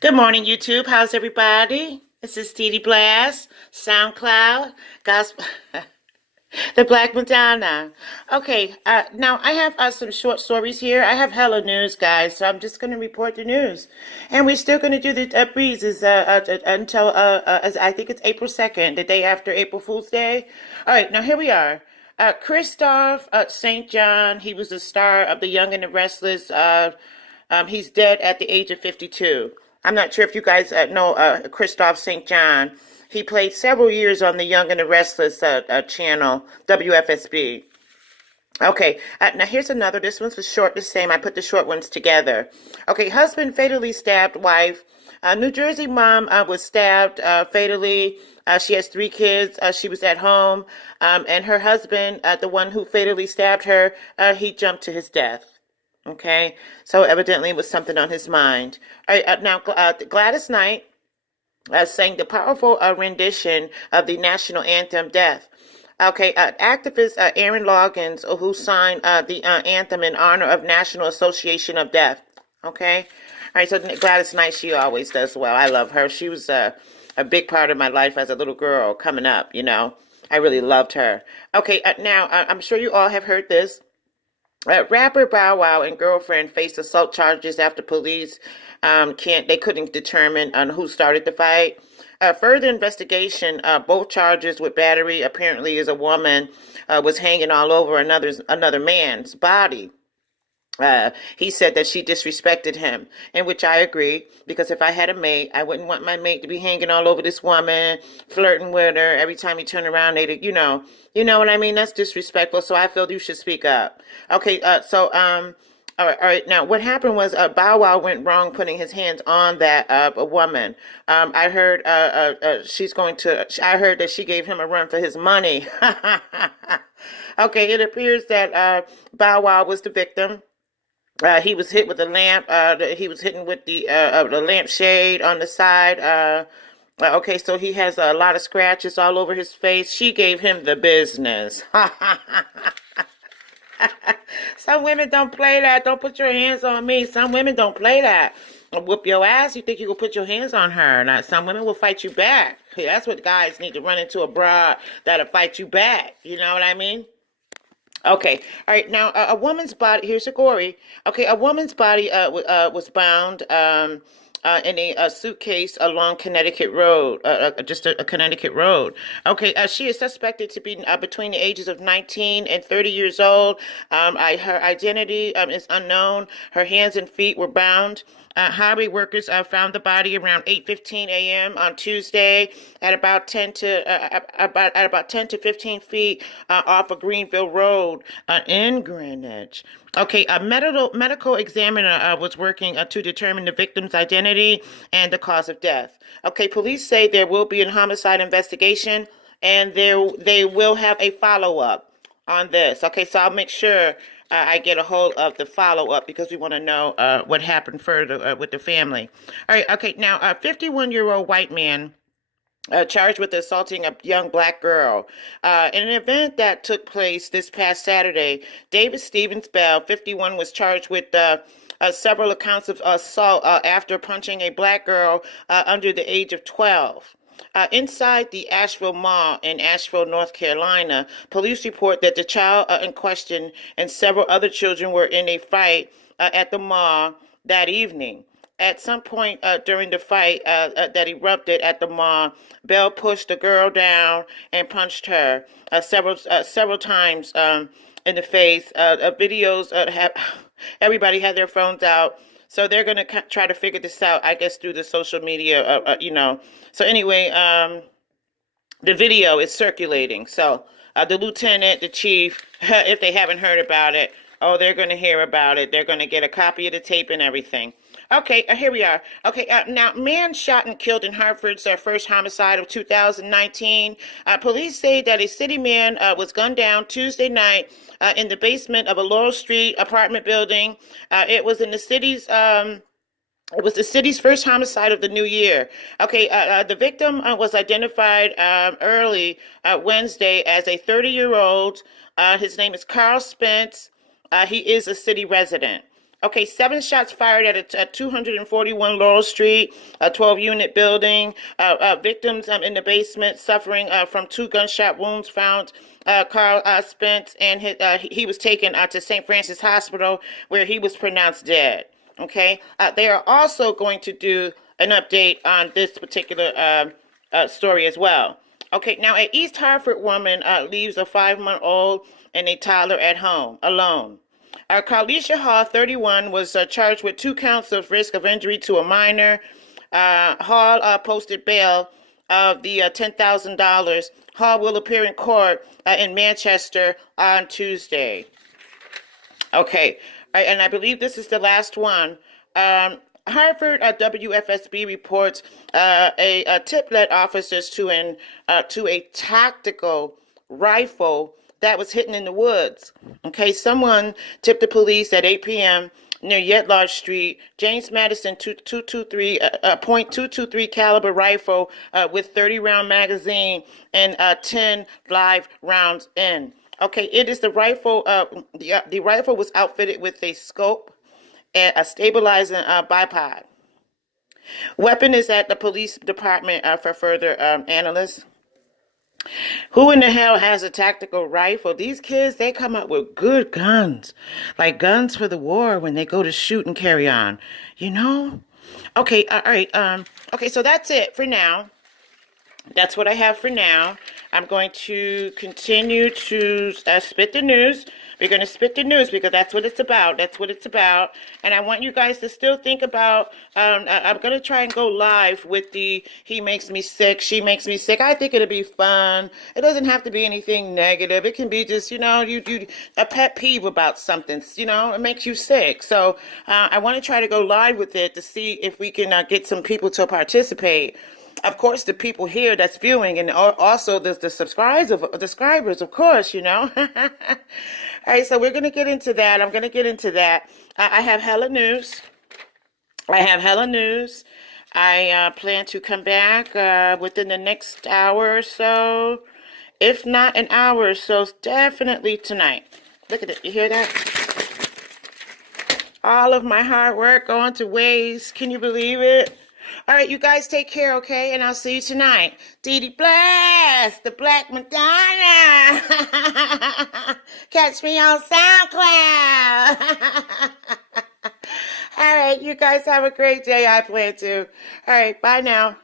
Good morning, YouTube. How's everybody? This is DEDE BLASS, SoundCloud, Gospel, the Black Madonna. Okay, now I have some short stories here. I have hella news, guys, so I'm just going to report the news. And we're still going to do the breezes until, I think it's April 2nd, the day after April Fool's Day. All right, now here we are. Christoph St. John, he was the star of The Young and the Restless. He's dead at the age of 52. I'm not sure if you guys know Christoph St. John. He played several years on the Young and the Restless channel, WFSB. Okay, now here's another. This one's short, the same. I put the short ones together. Okay, husband fatally stabbed wife. New Jersey mom was stabbed fatally. She has 3 kids. She was at home. And her husband, the one who fatally stabbed her, he jumped to his death. Okay, so evidently it was something on his mind. All right, now Gladys Knight sang the powerful rendition of the national anthem, Death. Okay, activist Aaron Loggins, who signed the anthem in honor of National Association of Deaf. Okay, all right, so Gladys Knight, she always does well. I love her. She was a big part of my life as a little girl coming up, you know. I really loved her. Okay, now I'm sure you all have heard this. Rapper Bow Wow and girlfriend faced assault charges after police couldn't determine on who started the fight. Further investigation, both charges with battery. Apparently, is a woman was hanging all over another man's body. He said that she disrespected him, in which I agree, because if I had a mate, I wouldn't want my mate to be hanging all over this woman, flirting with her. Every time he turned around, you know what I mean? That's disrespectful. So I feel you should speak up. Okay, all right. Now, what happened was Bow Wow went wrong putting his hands on that woman. I heard I heard that she gave him a run for his money. Okay, it appears that Bow Wow was the victim. He was hit with a lamp. He was hitting with the lampshade on the side. Okay, so he has a lot of scratches all over his face. She gave him the business. Some women don't play that. Don't put your hands on me. Some women don't play that. I'll whoop your ass. You think you can put your hands on her? Now, some women will fight you back. That's what guys need to run into a broad that'll fight you back. You know what I mean? Okay, all right. Now, a woman's body. Here's a gory. Okay, a woman's body was bound in a suitcase along Connecticut Road, just a Connecticut road. Okay, she is suspected to be between the ages of 19 and 30 years old. Her identity is unknown. Her hands and feet were bound. Highway workers found the body around 8:15 a.m. on Tuesday at about 10 to 15 feet off of Greenville Road in Greenwich. Okay, a medical examiner was working to determine the victim's identity and the cause of death. Okay, police say there will be a homicide investigation and they will have a follow-up on this. Okay, so I'll make sure I get a hold of the follow-up because we want to know what happened further with the family. All right, okay, now a 51-year-old white man charged with assaulting a young black girl. In an event that took place this past Saturday, David Stevens Bell, 51, was charged with several accounts of assault after punching a black girl under the age of 12. Inside the Asheville Mall in Asheville, North Carolina, police report that the child in question and several other children were in a fight at the mall that evening. At some point during the fight that erupted at the mall, Bell pushed the girl down and punched her several times in the face. Videos have everybody had their phones out, so they're gonna try to figure this out, I guess, through the social media. So anyway, the video is circulating. So the lieutenant, the chief, if they haven't heard about it, oh, they're going to hear about it. They're going to get a copy of the tape and everything. Okay, here we are. Okay, now, man shot and killed in Hartford's first homicide of 2019. Police say that a city man was gunned down Tuesday night in the basement of a Laurel Street apartment building. It was the city's first homicide of the new year. Okay, the victim was identified early Wednesday as a 30-year-old. His name is Carl Spence. He is a city resident. Okay, 7 shots fired at 241 Laurel Street, a 12-unit building. Victims in the basement suffering from 2 gunshot wounds found. Carl Spence, and he was taken to St. Francis Hospital, where he was pronounced dead. Okay, they are also going to do an update on this particular story as well. Okay, now an East Hartford woman leaves a 5-month-old and a toddler at home alone. Carlisha Hall, 31, was charged with 2 counts of risk of injury to a minor. Hall posted bail of the $10,000. Hall will appear in court in Manchester on Tuesday. Okay, and I believe this is the last one. Hartford WFSB reports a tip led officers to a tactical rifle that was hidden in the woods. Okay, someone tipped the police at 8 p.m. near Yetlarge Street. James Madison .223 caliber rifle with 30-round magazine and 10 live rounds in. Okay, it is the rifle. The rifle was outfitted with a scope and a stabilizing bipod. Weapon is at the police department for further analysis. Who in the hell has a tactical rifle? These kids, they come up with good guns, like guns for the war when they go to shoot and carry on, you know? Okay, all right. Okay, so that's it for now. That's what I have for now. I'm going to continue to spit the news. We're going to spit the news because that's what it's about. That's what it's about. And I want you guys to still think about, I'm going to try and go live with the he makes me sick, she makes me sick. I think it'll be fun. It doesn't have to be anything negative. It can be just, you know, you a pet peeve about something, you know, it makes you sick. So I want to try to go live with it to see if we can get some people to participate. Of course, the people here that's viewing, and also the subscribers, of course, you know. All right, so we're going to get into that. I'm going to get into that. I have hella news. I plan to come back within the next hour or so, if not an hour or so, definitely tonight. Look at it. You hear that? All of my hard work going to waste. Can you believe it? All right, you guys take care, okay? And I'll see you tonight. DEDE BLASS, the Black Madonna. Catch me on SoundCloud. All right, you guys have a great day. I plan to. All right, bye now.